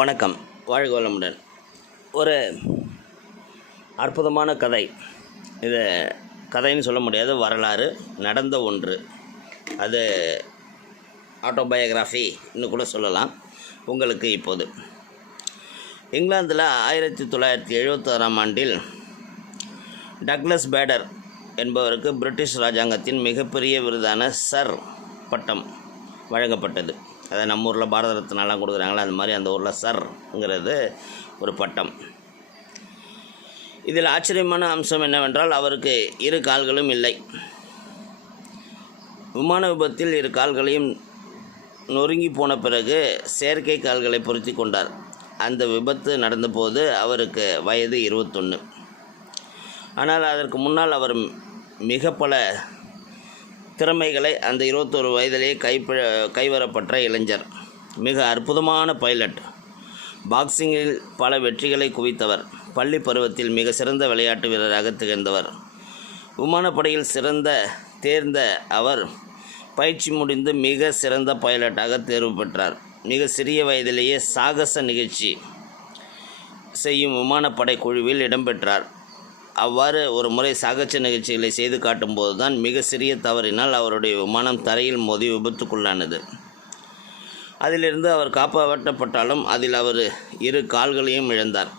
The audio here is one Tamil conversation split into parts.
வணக்கம். வாழ்க வளமுடன். ஒரு அற்புதமான கதை. இது கதைன்னு சொல்ல முடியாது, வரலாறு, நடந்த ஒன்று. அது ஆட்டோபயோகிராஃபி இன்னும் கூட சொல்லலாம் உங்களுக்கு. இப்போது இங்கிலாந்தில் 1976ஆம் ஆண்டில் டக்ளஸ் பேடர் என்பவருக்கு பிரிட்டிஷ் இராஜாங்கத்தின் மிகப்பெரிய விருதான சர் பட்டம் வழங்கப்பட்டது. அதை நம்ம ஊரில் பாரத ரத்னாலாம் கொடுக்குறாங்களா, அந்த மாதிரி அந்த ஊரில் சர்ங்கிறது ஒரு பட்டம். இதில் ஆச்சரியமான அம்சம் என்னவென்றால், அவருக்கு இரு கால்களும் இல்லை. விமான விபத்தில் இரு கால்களையும் நொறுங்கி போன பிறகு செயற்கை கால்களை பொருத்தி கொண்டார். அந்த விபத்து நடந்தபோது அவருக்கு வயது 21. ஆனால் அதற்கு முன்னால் அவர் மிக பல திறமைகளை அந்த 21 வயதிலேயே கைவரப்பட்ட இளைஞர். மிக அற்புதமான பைலட். பாக்ஸிங்கில் பல வெற்றிகளை குவித்தவர். பள்ளி பருவத்தில் மிக சிறந்த விளையாட்டு வீரராக திகழ்ந்தவர். விமானப்படையில் தேர்ந்த அவர் பயிற்சி முடிந்து மிக சிறந்த பைலட்டாக தேர்வு பெற்றார். மிக சிறிய வயதிலேயே சாகச நிகழ்ச்சி செய்யும் விமானப்படை குழுவில் இடம்பெற்றார். அவ்வாறு ஒரு முறை சாகச நிகழ்ச்சிகளை செய்து காட்டும்போது தான் மிக சிறிய தவறினால் அவருடைய விமானம் தரையில் மோதி விபத்துக்குள்ளானது. அதிலிருந்து அவர் காப்பாற்றப்பட்டாலும் அதில் அவர் இரு கால்களையும் இழந்தார்.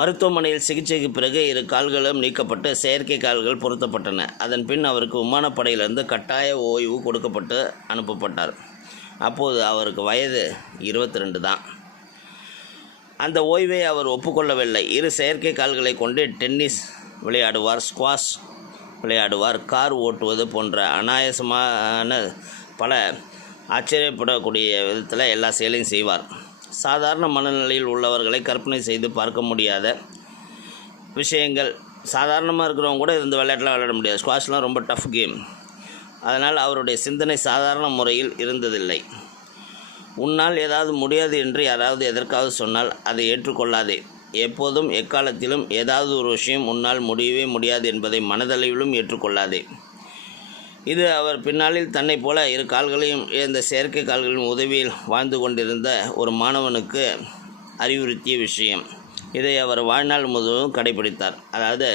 மருத்துவமனையில் சிகிச்சைக்கு பிறகு இரு கால்களும் நீக்கப்பட்டு செயற்கை கால்கள் பொருத்தப்பட்டன. அதன் பின் அவருக்கு விமானப்படையிலிருந்து கட்டாய ஓய்வு கொடுக்கப்பட்டு அனுப்பப்பட்டார். அப்போது அவருக்கு வயது 22 தான். அந்த ஓய்வை அவர் ஒப்புக்கொள்ளவில்லை. இரு செயற்கை கால்களை கொண்டு டென்னிஸ் விளையாடுவார், ஸ்குவாஷ் விளையாடுவார், கார் ஓட்டுவது போன்ற அனாயாசமான பல ஆச்சரியப்படக்கூடிய விதத்தில் எல்லா செயலையும் செய்வார். சாதாரண மனநிலையில் உள்ளவர்களை கற்பனை செய்து பார்க்க முடியாத விஷயங்கள். சாதாரணமாக இருக்கிறவங்க கூட இந்த விளையாட்டெலாம் விளையாட முடியாது. ஸ்குவாஷ்லாம் ரொம்ப டஃப் கேம். அதனால் அவருடைய சிந்தனை சாதாரண முறையில் இருந்ததில்லை. உன்னால் ஏதாவது முடியாது என்று யாராவது எதற்காவது சொன்னால் அதை ஏற்றுக்கொள்ளாதே. எப்போதும் எக்காலத்திலும் ஏதாவது ஒரு விஷயம் உன்னால் முடியவே முடியாது என்பதை மனதளவிலும் ஏற்றுக்கொள்ளாதே. இது அவர் பின்னாளில் தன்னை போல இரு கால்களையும் இழந்த செயற்கை கால்களின் உதவியில் வாழ்ந்து கொண்டிருந்த ஒரு மாணவனுக்கு அறிவுறுத்திய விஷயம். இதை அவர் வாழ்நாள் முழுவதும் கடைபிடித்தார். அதாவது,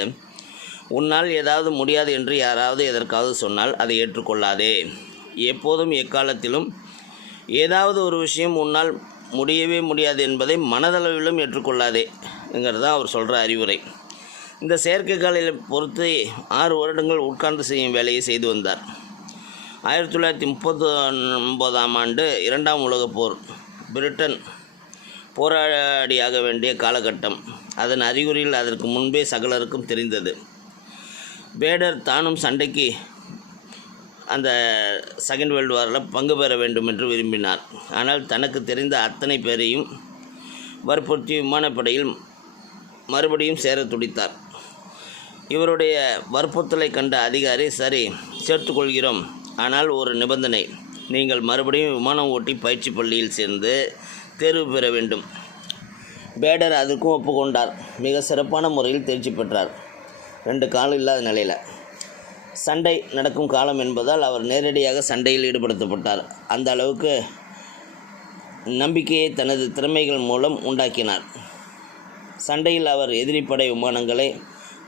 உன்னால் ஏதாவது முடியாது என்று யாராவது எதற்காவது சொன்னால் அதை ஏற்றுக்கொள்ளாதே. எப்போதும் எக்காலத்திலும் ஏதாவது ஒரு விஷயம் உன்னால் முடியவே முடியாது என்பதை மனதளவிலும் ஏற்றுக்கொள்ளாதேங்கிறது தான் அவர் சொல்கிற அறிவுரை. இந்த செயற்கைக்காலில் பொறுத்து 6 வருடங்கள் உட்கார்ந்து செய்யும் வேலையை செய்து வந்தார். 1939ஆம் ஆண்டு 2ஆம் உலகப் போர். பிரிட்டன் போராடியாக வேண்டிய காலகட்டம். அதன் அறிகுறியில் அதற்கு முன்பே சகலருக்கும் தெரிந்தது. பேடர் தானும் சண்டைக்கு அந்த செகண்ட் வேர்ல்டு வாரில் பங்கு பெற வேண்டும் என்று விரும்பினார். ஆனால் தனக்கு தெரிந்த அத்தனை பேரையும் வற்புறுத்தி விமானப்படையில் மறுபடியும் சேர துடித்தார். இவருடைய வற்புறுத்தலை கண்ட அதிகாரி, சரி சேர்த்துக்கொள்கிறோம், ஆனால் ஒரு நிபந்தனை, நீங்கள் மறுபடியும் விமானம் ஓட்டி பயிற்சி பள்ளியில் சேர்ந்து தேர்வு பெற வேண்டும். பேடர் அதற்கும் ஒப்புக்கொண்டார். மிக சிறப்பான முறையில் தேர்ச்சி பெற்றார். 2 கால் இல்லாத நிலையில். சண்டை நடக்கும் காலம் என்பதால் அவர் நேரடியாக சண்டையில் ஈடுபடுத்தப்பட்டார். அந்த அளவுக்கு நம்பிக்கையை தனது திறமைகள் மூலம் உண்டாக்கினார். சண்டையில் அவர் எதிரிப்படை விமானங்களை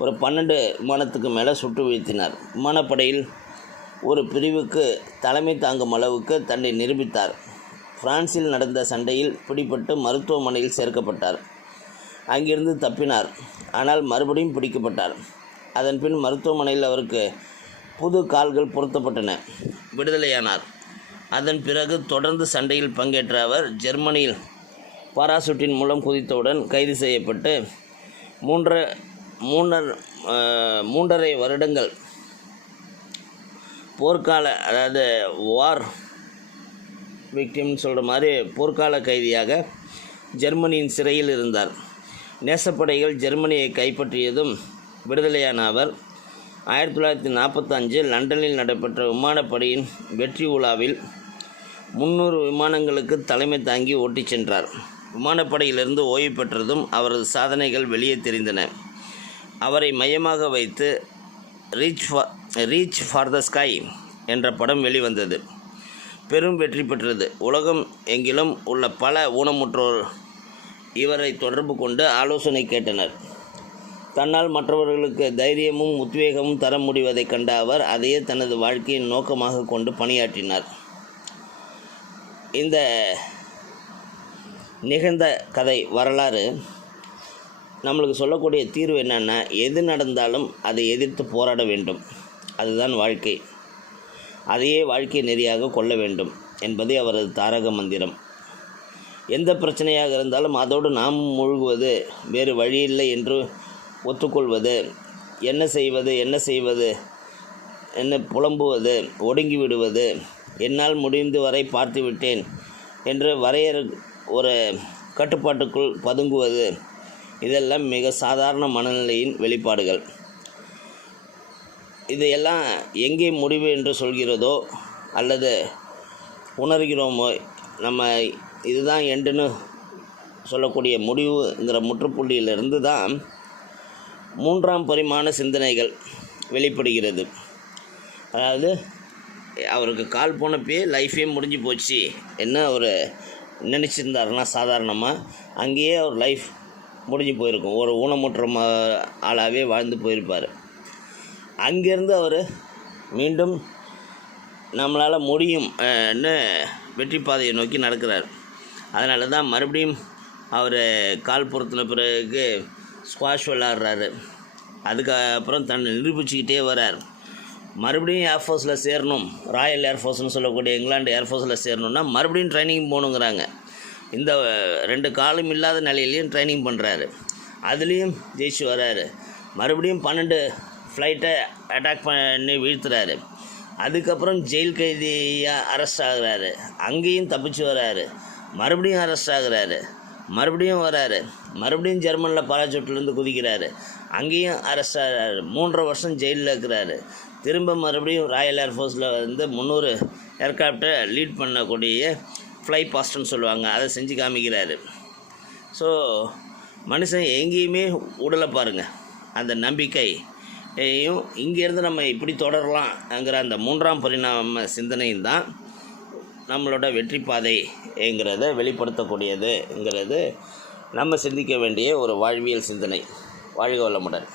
ஒரு 12 விமானத்துக்கு மேலே சுட்டு வீழ்த்தினார். விமானப்படையில் ஒரு பிரிவுக்கு தலைமை தாங்கும் அளவுக்கு தன்னை நிரூபித்தார். பிரான்சில் நடந்த சண்டையில் பிடிபட்டு மருத்துவமனையில் சேர்க்கப்பட்டார். அங்கிருந்து தப்பினார். ஆனால் மறுபடியும் பிடிக்கப்பட்டார். அதன் பின் மருத்துவமனையில் அவருக்கு புது கால்கள் பொருத்தப்பட்டன. விடுதலையானார். அதன் பிறகு தொடர்ந்து சண்டையில் பங்கேற்ற அவர் ஜெர்மனியில் பாராசூட்டின் மூலம் குதித்தவுடன் கைது செய்யப்பட்டு 3.5 வருடங்கள் போர்க்கால, அதாவது வார் விக்டிம்னு சொல்கிற மாதிரி போர்க்கால கைதியாக ஜெர்மனியின் சிறையில் இருந்தார். நேசப்படைகள் ஜெர்மனியை கைப்பற்றியதும் விடுதலையான அவர் 1945 லண்டனில் நடைபெற்ற விமானப்படையின் வெற்றி விழாவில் 300 விமானங்களுக்கு தலைமை தாங்கி ஓட்டிச் சென்றார். விமானப்படையிலிருந்து ஓய்வு பெற்றதும் அவரது சாதனைகள் வெளியே தெரிந்தன. அவரை மையமாக வைத்து ரீச் ஃபார் த ஸ்கை என்ற படம் வெளிவந்தது. பெரும் வெற்றி பெற்றது. உலகம் எங்கிலும் உள்ள பல ஊனமுற்றோர் இவரை தொடர்பு கொண்டு ஆலோசனை கேட்டனர். தன்னால் மற்றவர்களுக்கு தைரியமும் உத்வேகமும் தர முடிவதை கண்ட அவர் அதையே தனது வாழ்க்கையின் நோக்கமாக கொண்டு பணியாற்றினார். இந்த நிகழ்ந்த கதை வரலாறு நம்மளுக்கு சொல்லக்கூடிய தீர்வு என்னென்னா, எது நடந்தாலும் அதை எதிர்த்து போராட வேண்டும். அதுதான் வாழ்க்கை. அதையே வாழ்க்கை நெறியாக கொள்ள வேண்டும் என்பதே அவரது தாரக மந்திரம். எந்த பிரச்சனையாக இருந்தாலும் அதோடு நாம் மூழ்குவது, வேறு வழியில்லை என்று ஒத்துக்கொள்வது, என்ன செய்வது என்ன புலம்புவது, ஒடுங்கி விடுவது, என்னால் முடிந்து வரை பார்த்து விட்டேன் என்று ஒரு கட்டுப்பாட்டுக்குள் பதுங்குவது, இதெல்லாம் மிக சாதாரண மனநிலையின் வெளிப்பாடுகள். இதையெல்லாம் எங்கே முடிவு என்று சொல்கிறதோ அல்லது உணர்கிறோமோ, நம்ம இதுதான் எண்டுன்னு சொல்லக்கூடிய முடிவுங்கிற முற்றுப்புள்ளியிலிருந்து தான் 3ஆம் பரிமாண சிந்தனைகள் வெளிப்படுகிறது. அதாவது அவருக்கு கால் போனப்பே லைஃபே முடிஞ்சு போச்சு என்ன ஒரு நினச்சிருந்தாருன்னா, சாதாரணமாக அங்கேயே அவர் லைஃப் முடிஞ்சு போயிருக்கும். ஒரு ஊனமுற்ற ஆளாகவே வாழ்ந்து போயிருப்பார். அங்கேருந்து அவர் மீண்டும் நம்மளால் முடியும்னு வெற்றி பாதையை நோக்கி நடக்கிறார். அதனால தான் மறுபடியும் அவர் கால் பொருத்தின பிறகு ஸ்குவாஷ் விளாட்றாரு. அதுக்கப்புறம் தன்னை நிரூபிச்சுக்கிட்டே வரார். மறுபடியும் ஏர்ஃபோர்ஸில் சேரணும், ராயல் ஏர்ஃபோர்ஸ்னு சொல்லக்கூடிய இங்கிலாந்து ஏர்ஃபோர்ஸில் சேரணுன்னா மறுபடியும் ட்ரைனிங் போகணுங்கிறாங்க. இந்த 2 காலம் இல்லாத நிலையிலையும் ட்ரைனிங் பண்ணுறாரு. அதுலேயும் ஜெயிச்சு வராரு. மறுபடியும் 12 ஃப்ளைட்டை அட்டாக் பண்ணி வீழ்த்துறாரு. அதுக்கப்புறம் ஜெயில் கைதியாக அரெஸ்ட் ஆகுறாரு. அங்கேயும் தப்பிச்சு வராரு. மறுபடியும் அரெஸ்ட் ஆகுறாரு. மறுபடியும் வராரு. மறுபடியும் ஜெர்மனில் பாராசூட்லேருந்து குதிக்கிறாரு. அங்கேயும் அரெஸ்ட் ஆகிறாரு. 3.5 வருஷம் ஜெயிலில் இருக்கிறாரு. திரும்ப மறுபடியும் ராயல் ஏர்ஃபோர்ஸில் 300 ஏர்க்ராஃப்டை லீட் பண்ணக்கூடிய ஃப்ளை பாஸ்ட்னு சொல்லுவாங்க, அதை செஞ்சு காமிக்கிறாரு. ஸோ மனுஷன் எங்கேயுமே உடலை பாருங்கள். அந்த நம்பிக்கையும் இங்கேருந்து நம்ம இப்படி தொடரலாம்ங்கிற அந்த 3ஆம் பரிணாம சிந்தனையும் தான் நம்மளோட வெற்றி பாதைங்கிறத வெளிப்படுத்தக்கூடியதுங்கிறது நம்ம சிந்திக்க வேண்டிய ஒரு வாழ்வியல் சிந்தனை. வாழ்க வளமுடன்.